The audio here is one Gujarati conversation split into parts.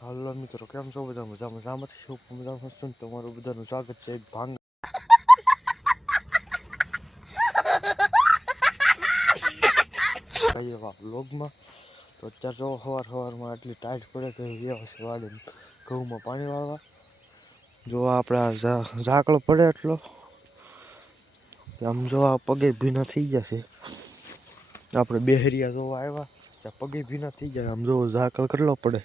હાલો મિત્રો કેમ છો બધા મજા મજામાં છો? મજામાં? છું તમારું બધાનું સ્વાગત છે. ભાંગ કઈ એવા બ્લોગમાં તો અત્યારે જો સવાર સવારમાં આટલી ટાઈટ પડે કે વ્યવસ્થિત વાળીને ઘઉંમાં પાણી વાળવા. જો આપણે ઝાકળ પડે એટલો. આમ જો આ પગે ભીના થઈ જશે આપણે બેહરિયા જોવા આવ્યા. ત્યાં પગે ભીના થઈ જાય આમ જો ઝાકળ કેટલો પડે.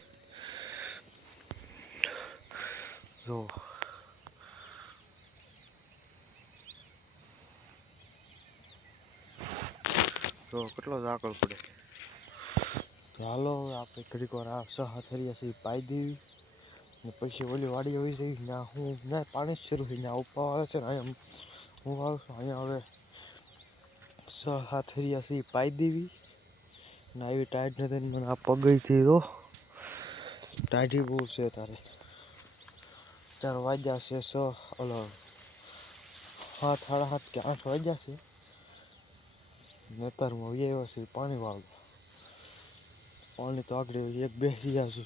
જો. તો કેટલો ઝાકળ પડે. ચાલો આપણે ઘડીક વાર આ સહા થરિયા છે પાઈ દેવી. ને પછી ઓલી વાડી આવી જઈ. ના હું ના પાણી જ શરૂ થઈ. ના ઉપવા આવે છે ને અહીંયા હું આવું છું અહીંયા હવે સહા થરિયા છે પાઈ દેવી. ને આવી ટાઈટ નથી મને આ પગઈથી તો ટાઈટી બહુ છે તારે. ચાર વાગ્યા છે, સો, ઓલો, સાત, સાડા સાત કે આઠ વાગ્યા છે. નેતારમાં આવ્યા છે, પાણી વાળવા. પાણી તો આગળ એક બેસી ગયા છે.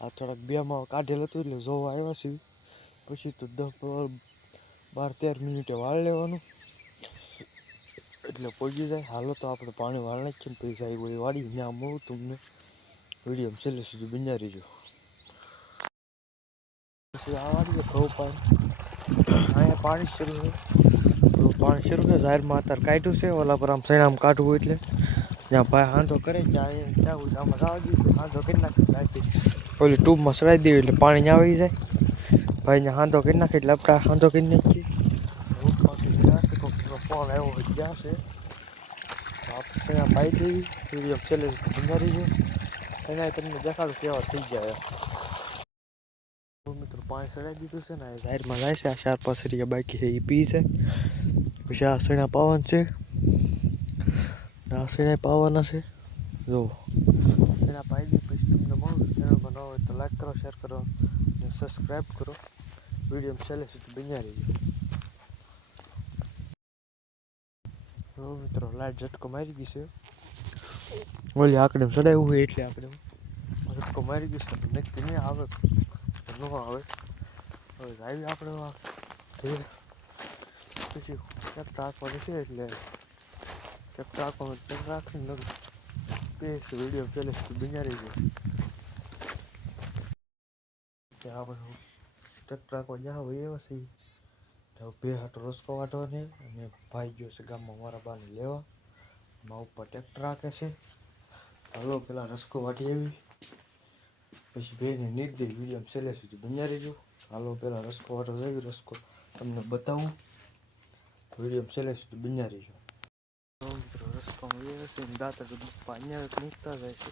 આ થોડાક બેમાં કાઢેલ હતું એટલે જોવા આવ્યા છે. પછી તો દસ બાર તેર મિનિટે વાળ લેવાનું. એટલે પહોંચી જાય. હાલો તો આપણે પાણી વાળ નાખીએ ને પછી ઓલી વાડી ત્યાં મળું તમને. વીડિયો છેલ્લે સુધી બન્યા રહીજો પછી આ વાડીએ ઘઉં પાણી અહીંયા પાણી શરૂ છે તો પાણી શરૂ છે જાહેરમાં અત્યારે કાઢ્યું છે ઓલા પર આમ સૈણામ કાઢવું એટલે જ્યાં ભાઈ હાંધો કરે ત્યાં અહીંયા ત્યાં સુધી આમાં જવા દીધું હાંધો કરી નાખે ત્યાંથી ઓલી ટ્યુબમાં સડાઈ દેવી એટલે પાણી ત્યાં આવી જાય ભાઈને હાંધો કરી નાખે એટલે આપણે હાંધો કરી નાખીએ ઉઠવાથી ગયા છે કોઈક ફોન આવ્યો હોય ગયા છે તો આપણે ત્યાં પાઈ દેવી વીડિયો છેલ્લે બંધારી છે એના તમને દેખાડું કેવા થઈ જાય તો મિત્રો પાણી સડાઈ દીધું છે ને જાહેરમાં જાય છે આ ચાર પાંચ રૂપિયા બાકી છે એ પી છે. પછી આ સણા પાવાના છે? આ સણા પાવાના છે? જો. સણા પાઈ દી પછી તમને મળું ચેનલમાં ન હોય તો લાઈક કરો શેર કરો અને સબસ્ક્રાઈબ કરો. વીડિયો છેલ્લે સુધી બન્યા રહીજો. જો મિત્રો લાઈટ ઝટકો મારી ગઈ છે. ઓલી આકડે ચડાવ્યું હોય એટલે આપણે ઝટકો મારી ગયું છે નક્કી નહીં આવે ન આવે. હવે આવી આપણે ઘેર પછી ચેક રાખવાનું છે એટલે ચેક રાખવાનું ચેક રાખીને પેસ વીડિયો પેલે બિનારી જાય આપણે ચેક રાખવા જ્યાં હોય એવા છે. તો બે હાટો રસ્કો વાટવાને અને ભાઈ ગયો છે ગામમાં મારા બાને લેવા. મા ઉપર ટ્રેક્ટર રાખે છે. હાલો, પેલા રસ્કો વાટી આવી પછી બેને નિર્દય વિલિયમ છેલ્લે સુધી બંધારી રહેજો હાલો, પેલા રસ્કો વાટો જોઈ રસકો તમને બતાવું. વીડિયો છેલ્લે સુધી બન્યા રહેજો. તો મિત્રો રસ્કોમાં એ હશે ને દાંતર તો અહીંયા નીકળતા જાય છે.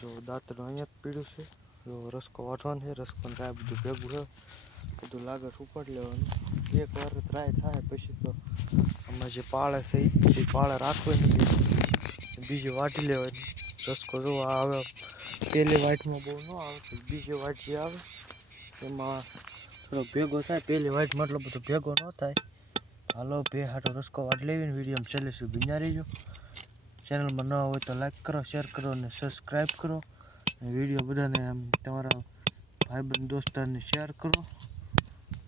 જો દાંતર અહીંયા પીડ્યું છે. જો રસ્કો વાટવાનો છે રસકો રાય બધું ભેગું બધું લાગે ઉપાડી લેવાનું. એક ટ્રાય થાય પછી તો આમાં જે પાળે છે, એ પાળે રાખવાની બીજી વાટી લેવાની. રસકો જો આવે. પહેલી વાઇટમાં બહુ ન આવે બીજી વાઇટ જે આવે. એમાં થોડો ભેગો થાય. પહેલી વાટમાં એટલો બધો ભેગો ન થાય. હાલો, બે હાટો રસકો વાટ લેવીને વીડિયો છેલ્લે સુધી બિના રહીજો. ચેનલમાં ન હોય તો લાઈક કરો, શેર કરો અને સબસ્ક્રાઈબ કરો. અને વીડિયો બધાને આમ તમારા ભાઈબંધ દોસ્તારને શેર કરો.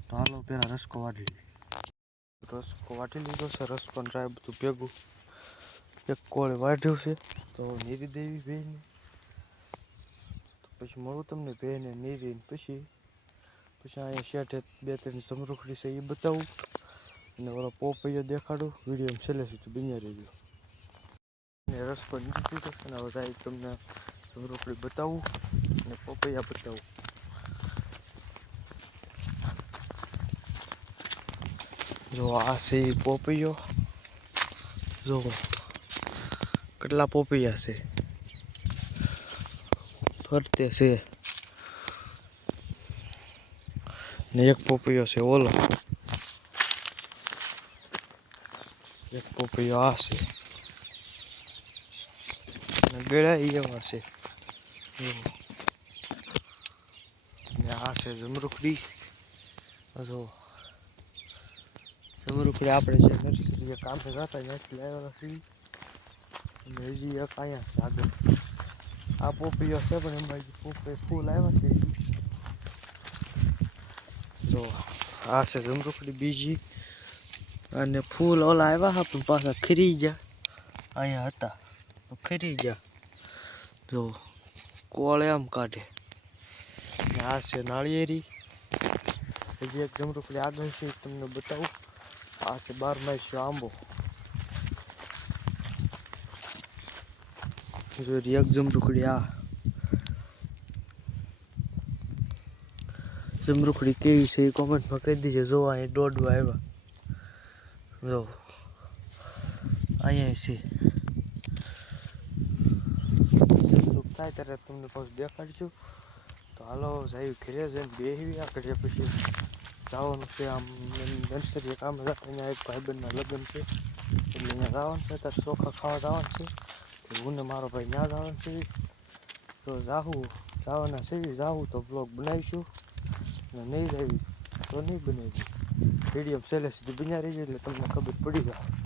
તો હાલો પહેલાં રસકો વાટી લઈએ. રસકો વાટી લીધો છે રસકો ને રાય બધું ભેગું. એક કોળ વાઢ્યું છે, તો નીરી દેવી બેને પછી મળું તમને બેને નીરીને પછી પછી અહીંયા શેઠે બે ત્રણ સમરૂખડી છે એ બતાવું. અને ઓલો પોપૈયો દેખાડું વીડિયો છેલ્લે સુધી બન્યા રહેજો. અને રસ રસકો નીકળી જશે અને હવે તમને સમરૂખડી બતાવું અને પોપૈયા બતાવું. જો આ છે પોપૈયો. જો કેટલા પોપૈયા છે ફરતે છે. ને એક પોપૈયો છે ઓલો. એક પોપૈયો આ છે. ને ગળા એવા છે. ને આ છે જમરૂખડી. જો જમરૂખડી આપણે જે નર્સરી કામે જતા ત્યાંથી લાવેલા છીએ. અને હજી એક અહીંયા છે આગળ આ પોપીઓ છે પણ એમાં હજી પોપી ફૂલ આવ્યા છે હજી. જો આ છે જમરૂખડી બીજી અને ફૂલ ઓલા આવ્યા હા પણ પાછા ખરી ગયા અહીંયા હતા તો ખરી ગયા જો કોળ એમ કાઢે ને આ છે નાળિયેરી હજી એક જમરૂખડી આગળ છે એ તમને બતાવું આ છે બારમાસી આંબો જો રી એક જમરૂખડી કેવી છે એ કોમેન્ટમાં કહી દીજો. જો અહીં દોડવા આવ્યા. જો, અહીંયા છે. જમરૂખ થાય ત્યારે તમને પાછું દેખાડશું. તો હાલો, સાહેબ, ઘરે જઈને આ આગળ પછી જવાનું છે. આમ નર્સરી કામ અહીંયા એક ભાઈબંધના લગ્ન છે. એટલે અહીંયા જવાનું છે. ત્યારે ચોખા ખાવા જવાનું છે. હું ને મારો ભાઈ ત્યાં જવાનું છે. તો જાહું, જવાના છે. જાહું તો બ્લોગ બનાવીશું. ને નહીં જાવી તો નહીં બનાવી મીડિયમ છેલ્લે સુધી બન્યા રહીએ એટલે તમને ખબર પડી જાય.